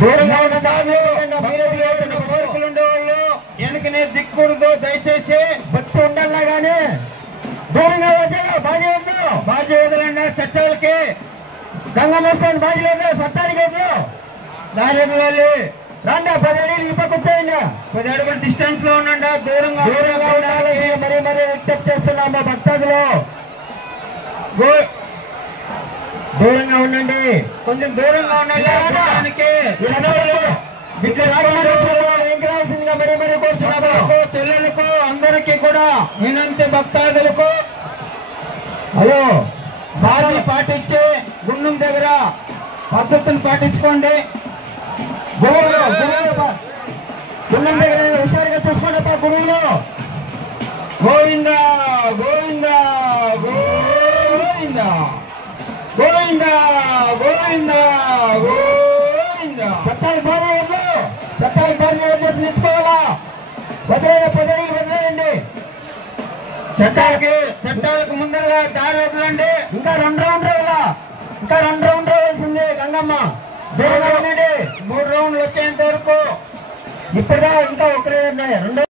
దూరంగా ఉన్న కోరికలు ఉండేవాళ్ళు వెనకనే దిక్కూడదు. దయచేసి భక్తి ఉండాలా గానీ దూరంగా వచ్చారు. బాజీ వదలండి. చట్టాలకి గంగమ్మేస్తాను. బాజీ లేదు, చట్టానికి వద్దు. దాని వెళ్ళి రండి. 10 అడుగులు ఈ పక్క వచ్చాయండి. 10 అడుగులు డిస్టెన్స్ లో ఉండండి. దూరంగా ఉండాలి. మరీ విజ్ఞప్తి చేస్తున్నాము. భక్తాదులు దూరంగా ఉండండి. కొంచెం దూరంగా ఉండండి. రావాల్సిందిగా మరీ కూర్చున్నాము. చెల్లెలకు అందరికీ కూడా వినంతి. భక్తాదులకు హలో సాధి పాటించి గుండం దగ్గర పద్ధతులు పాటించుకోండి. గుండం దగ్గర హుషారుగా చూసుకోండి. గురువులు గోవింద గోవింద గోవింద గోవింద గోవింద గోవింద. చట్టాలు బాధ వదిలేసి నిలుచుకోవాలా. వదిలేయండి. చట్టాలకు ముందరగా దారి వదలండి. ఇంకా 2 రౌండ్లు రావాల్సింది. గంగమ్మ దూరంగా ఉండండి. 3 రౌండ్లు వచ్చేంత వరకు. ఇప్పుడు ఇంకా 1 2